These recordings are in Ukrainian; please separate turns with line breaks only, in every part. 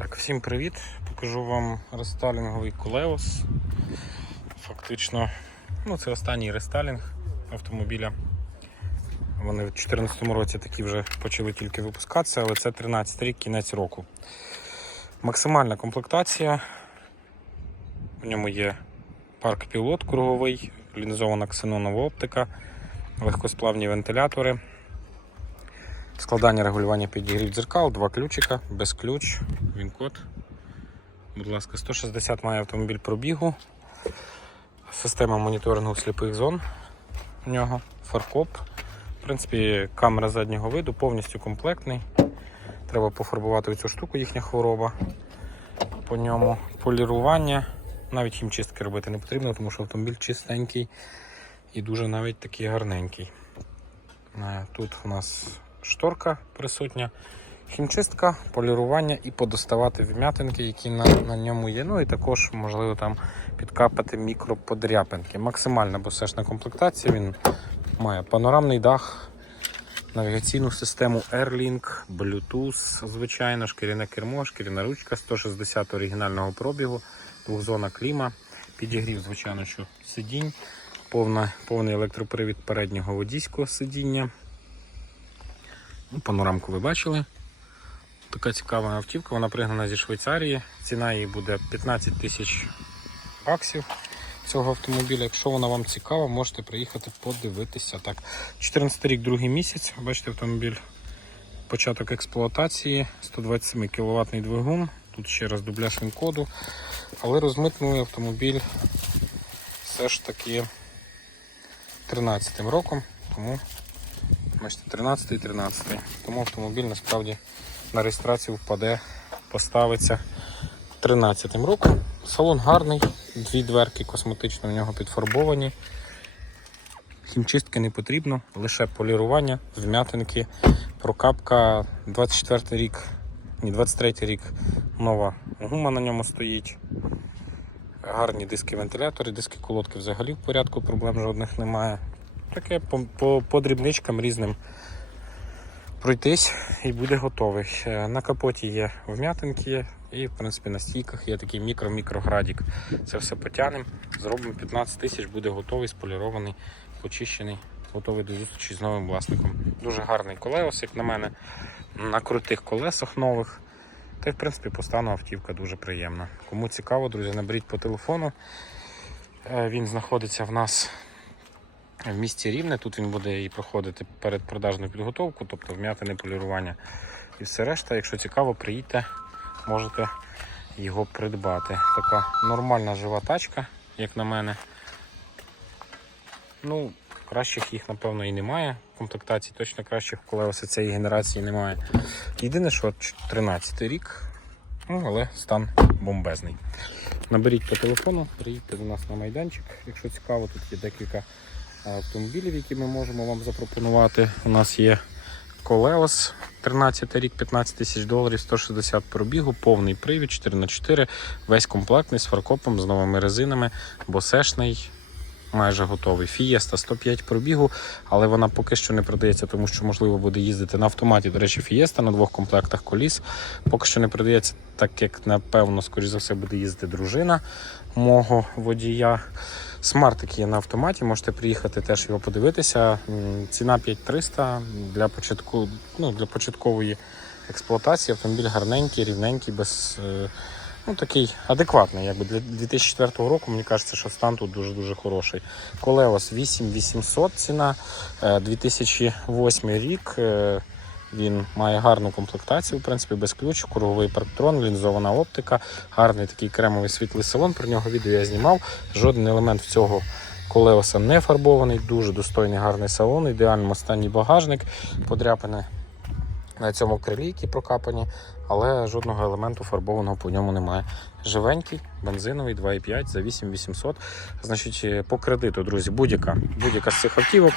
Так, всім привіт! Покажу вам рестайлінговий Колеос. Фактично, ну це останній рестайлінг автомобіля. Вони в 2014 році такі вже почали тільки випускатися, але це 13 рік, кінець року. Максимальна комплектація. В ньому є парк пілот круговий, лінзована ксенонова оптика, легкосплавні вентилятори. Складання регулювання підігрів дзеркал, два ключика, без ключ, він-код. Будь ласка, 160 має автомобіль пробігу. Система моніторингу сліпих зон у нього, фаркоп. В принципі, камера заднього виду, повністю комплектний. Треба пофарбувати цю штуку, їхня хвороба. По ньому полірування. Навіть хімчистки робити не потрібно, тому що автомобіль чистенький і дуже навіть такий гарненький. Е, Тут у нас шторка присутня, хімчистка, полірування і подоставати вм'ятинки, які на, на ньому є. Ну і також, можливо, там підкапати мікроподряпинки. Максимальна босешна комплектація. Він має панорамний дах, навігаційну систему Airlink, Bluetooth, звичайно, шкіряне кермо, шкіряна ручка, 160 оригінального пробігу, двохзона кліма, підігрів, звичайно, що сидінь, повна, повний електропривід переднього водійського сидіння. Ну, Панорамку ви бачили. Така цікава автівка, вона пригнана зі Швейцарії. Ціна її буде 15 тисяч баксів цього автомобіля. Якщо вона вам цікава, можете приїхати подивитися. Так, 14 рік, другий місяць. Бачите, автомобіль початок експлуатації, 127 кВт двигун. Тут ще раз дубляж коду. Але розмитнує автомобіль все ж таки 13 роком. Тому Бачите, 13 і 13. Тому автомобіль насправді на реєстрацію впаде, поставиться 13 роком. Салон гарний, дві дверки косметично в нього підфарбовані. Хімчистки не потрібно, лише полірування, вм'ятинки, прокапка 24 рік, ні, 23 рік нова гума на ньому стоїть. Гарні диски вентилятори, диски колодки взагалі в порядку, проблем жодних немає. Таке по, по, по дрібничкам різним пройтись і буде готовий. На капоті є вм'ятинки і в принципі на стійках є такий мікро-мікроградік. Це все потягнемо, зробимо 15 тисяч, буде готовий, сполірований, почищений, готовий до зустрічі з новим власником. Дуже гарний колеос, як на мене, на крутих колесах нових. Та й в принципі по стану автівка дуже приємна. Кому цікаво, друзі, наберіть по телефону. Е, Він знаходиться в нас в місті Рівне. Тут він буде і проходити передпродажну підготовку, тобто вм'ятине полірування і все решта. Якщо цікаво, приїдьте, можете його придбати. Така нормальна жива тачка, як на мене. Ну, кращих їх, напевно, і немає. Комплектацій точно кращих в колеса цієї генерації немає. Єдине, що 13 рік, ну, але стан бомбезний. Наберіть по телефону, приїдьте до нас на майданчик, якщо цікаво, тут є декілька автомобілів, які ми можемо вам запропонувати. У нас є Колеос 13 рік, 15 тисяч доларів, 160 пробігу, повний привід, 4х4, весь комплектний з фаркопом, з новими резинами, босешний. Майже готовий. Фієста 105 пробігу, але вона поки що не продається, тому що можливо буде їздити на автоматі. До речі, Фієста на двох комплектах коліс. Поки що не продається, так як напевно, скоріш за все, буде їздити дружина мого водія. Смартик є на автоматі, можете приїхати теж його подивитися. Ціна 5300 для початку, ну, для початкової експлуатації. Автомобіль гарненький, рівненький, без е, ну, такий адекватний. Якби для 2004 року, мені кажеться, що стан тут дуже-дуже хороший. Колеос 8800 ціна, е, 2008 рік. Він має гарну комплектацію, в принципі, без ключ, круговий парктрон, лінзована оптика, гарний такий кремовий світлий салон. Про нього відео я знімав. Жоден елемент в цього колеоса не фарбований, дуже достойний гарний салон, ідеальному стані багажник, подряпини на цьому крилі, які прокапані, але жодного елементу фарбованого по ньому немає. Живенький, бензиновий 2,5 за 8800. Значить, е, по кредиту, друзі, будь-яка будь-яка з цих автівок,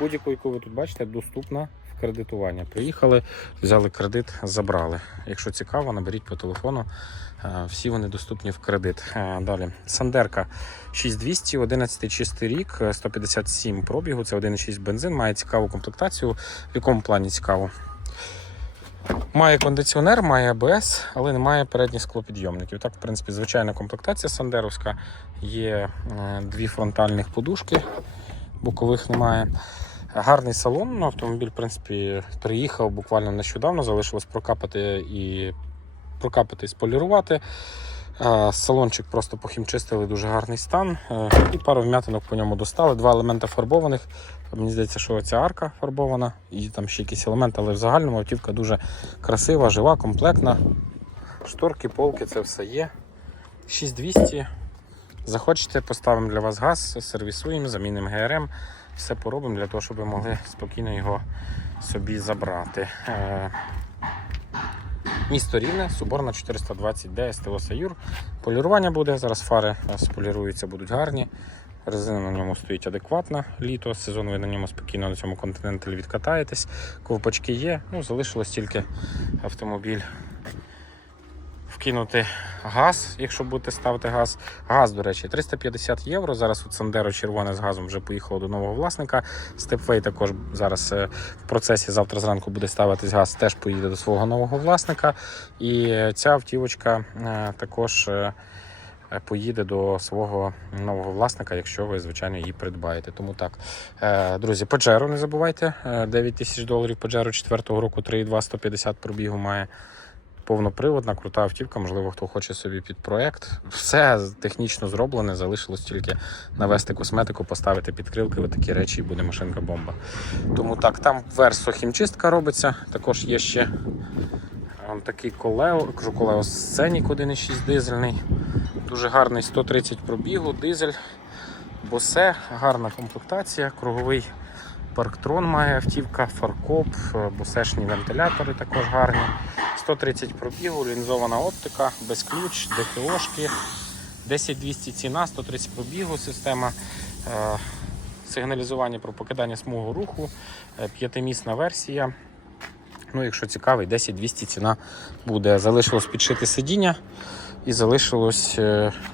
будь-яку, яку ви тут бачите, доступна в кредитування. Приїхали, взяли кредит, забрали. Якщо цікаво, наберіть по телефону. Е, Всі вони доступні в кредит. Е, Далі. Сандерка 6200, 11 чистий рік, е, 157 пробігу, це 1,6 бензин, має цікаву комплектацію. В якому плані цікаво? Має кондиціонер, має АБС, але немає передніх склопідйомників. Так, в принципі, звичайна комплектація Сандеровська. Є е, дві фронтальних подушки, бокових немає. Гарний салон. Ну, автомобіль, в принципі, приїхав буквально нещодавно, залишилось прокапати і прокапати і сполірувати. Е, Салончик просто похімчистили, дуже гарний стан. Е, І пару вм'ятинок по ньому достали. Два елементи фарбованих. Мені здається, що ця арка фарбована, і там ще якісь елементи, але в загальному автівка дуже красива, жива, комплектна. Шторки, полки, це все є. 6200. Захочете, поставимо для вас газ, сервісуємо, замінимо ГРМ. Все поробимо для того, щоб ви могли спокійно його собі забрати. Місто Рівне, Соборна 420D, СТО Саюр. Полірування буде. Зараз фари е, споліруються, будуть гарні. Резина на ньому стоїть адекватна літо, сезон ви на ньому спокійно на цьому континенталі відкатаєтесь. Ковпачки є, ну, залишилось тільки автомобіль вкинути газ, якщо будете ставити газ. Газ, до речі, 350 євро. Зараз от Сандеро червоне з газом вже поїхало до нового власника. Степвей також зараз е, в процесі завтра зранку буде ставитись газ, теж поїде до свого нового власника. І ця автівочка е, також. е, Поїде до свого нового власника, якщо ви, звичайно, її придбаєте. Тому так, друзі, Pajero не забувайте. Е, 9 тисяч доларів Pajero 4-го року, 3,2, 150 пробігу має повноприводна, крута автівка. Можливо, хто хоче собі під проект. Все технічно зроблене, залишилось тільки навести косметику, поставити підкрилки, отакі речі, і буде машинка бомба. Тому так, там версо хімчистка робиться. Також є ще он такий колео, кажу колео Сценік 1.6 дизельний. Дуже гарний 130 пробігу, дизель, босе, гарна комплектація, круговий парктрон має автівка, фаркоп, е, босешні вентилятори також гарні. 130 пробігу, лінзована оптика, без ключ, ДТОшки, 10200 ціна, 130 пробігу, система е, сигналізування про покидання смугу руху, е, п'ятимісна версія. Ну, якщо цікавий, 10200 ціна буде. Залишилось підшити сидіння і залишилось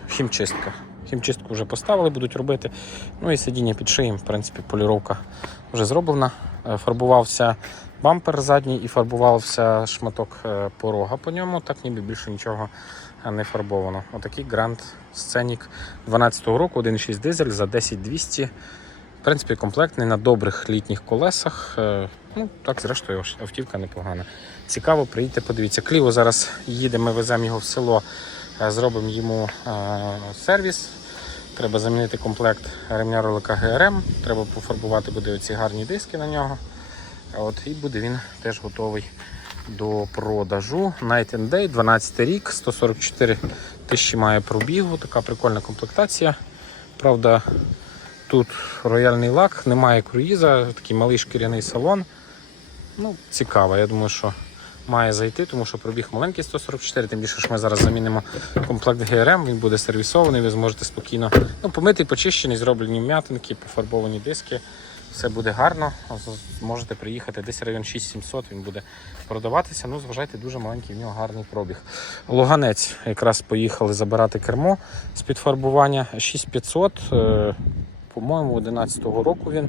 хімчистка. Хімчистку вже поставили, будуть робити. Ну і сидіння під шиєм, в принципі, поліровка вже зроблена. Е, Фарбувався бампер задній і фарбувався шматок е, порога по ньому, так ніби більше нічого не фарбовано. Отакий Grand Scenic 12-го року, 1.6 дизель за 10200. В принципі, комплектний на добрих літніх колесах. Е, Ну, так, зрештою, автівка непогана. Цікаво, приїдьте, подивіться. Кліво зараз їде, ми веземо його в село, зробимо йому сервіс. Треба замінити комплект ремня ролика ГРМ, треба пофарбувати буде оці гарні диски на нього. От, і буде він теж готовий до продажу. Night and Day, 12 рік, 144 тисячі має пробігу, така прикольна комплектація. Правда, тут рояльний лак, немає круїза, такий малий шкіряний салон. Ну, цікаво, я думаю, що має зайти, тому що пробіг маленький 144, тим більше, що ми зараз замінимо комплект ГРМ, він буде сервісований, ви зможете спокійно ну, помитий, почищений, зроблені вм'ятинки, пофарбовані диски. Все буде гарно. Можете приїхати десь район 6700, він буде продаватися. Ну, зважайте, дуже маленький, в нього гарний пробіг. Луганець якраз поїхали забирати кермо з підфарбування 6500. е, По-моєму, 11-го року він,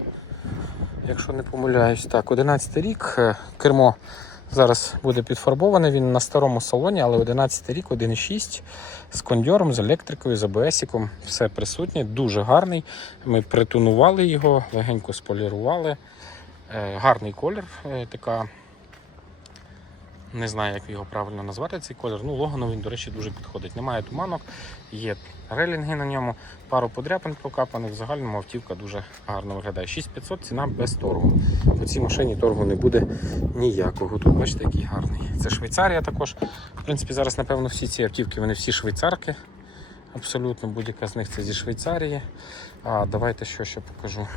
якщо не помиляюсь. Так, 11 рік. е, Кермо зараз буде підфарбований Він на старому салоні, але 11 рік, 1.6 з кондьором, з електрикою, з АБСиком. Все присутнє, дуже гарний. Ми притонували його, легенько сполірували. Е, Гарний колір. е, Така. Не знаю, як його правильно назвати цей колір. Ну, логану він, до речі, дуже підходить. Немає туманок, є релінги на ньому, пару подряпин прокапаних. В загальному автівка дуже гарно виглядає. 6500 ціна без торгу. По цій машині торгу не буде ніякого. Тут бачите, який гарний. Це Швейцарія також. В принципі, зараз, напевно, всі ці автівки вони всі швейцарки. Абсолютно будь-яка з них це зі Швейцарії. А давайте що ще покажу.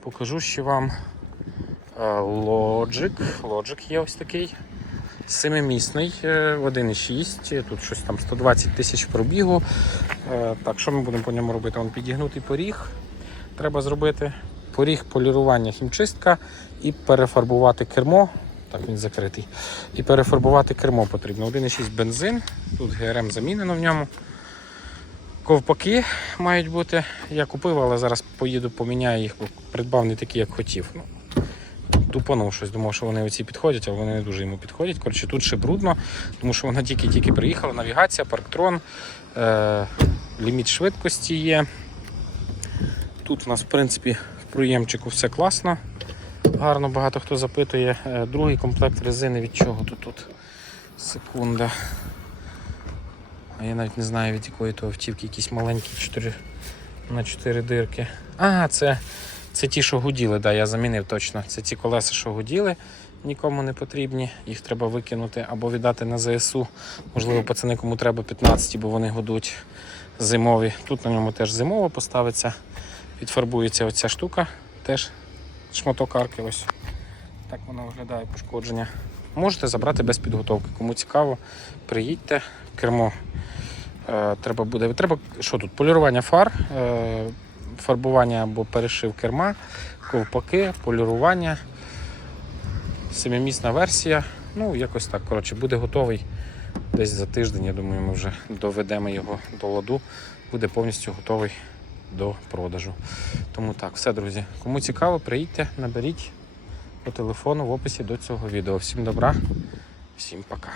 Покажу ще вам е, Logic. Logic є ось такий. Семимісний, е, 1,6, тут щось там 120 тисяч пробігу. Е, Так, що ми будемо по ньому робити? Вон підігнутий поріг. Треба зробити поріг, полірування, хімчистка і перефарбувати кермо. Так, він закритий. І перефарбувати кермо потрібно. 1,6 бензин, тут ГРМ замінено в ньому. Ковпаки мають бути. Я купив, але зараз поїду, поміняю їх, бо придбав не такі, як хотів. Ну, тупанув щось. Думав, що вони оці підходять, але вони не дуже йому підходять. Коротше, тут ще брудно, тому що вона тільки-тільки приїхала. Навігація, парктрон, е, ліміт швидкості є. Тут у нас, в принципі, в проємчику все класно. Гарно багато хто запитує. Е, Другий комплект резини від чого тут? тут? Секунда. А я навіть не знаю від якої то автівки якісь маленькі 4 на 4 дирки. А, це, це ті, що гуділи, да, я замінив точно. Це ті колеса, що гуділи, нікому не потрібні. Їх треба викинути або віддати на ЗСУ. Можливо, пацани кому треба 15, бо вони гудуть зимові. Тут на ньому теж зимово поставиться. Підфарбується оця штука, теж шматок арки. Ось. Так вона виглядає пошкодження. Можете забрати без підготовки. Кому цікаво, приїдьте. Кермо е, треба буде. Треба що тут? Полірування фар, е, фарбування або перешив керма, ковпаки, полірування, семимісна версія. Ну, якось так. Коротше, буде готовий десь за тиждень. Я думаю, ми вже доведемо його до ладу. Буде повністю готовий до продажу. Тому так, все, друзі. Кому цікаво, приїдьте, наберіть по телефону в описі до цього відео. Всім добра, всім пока.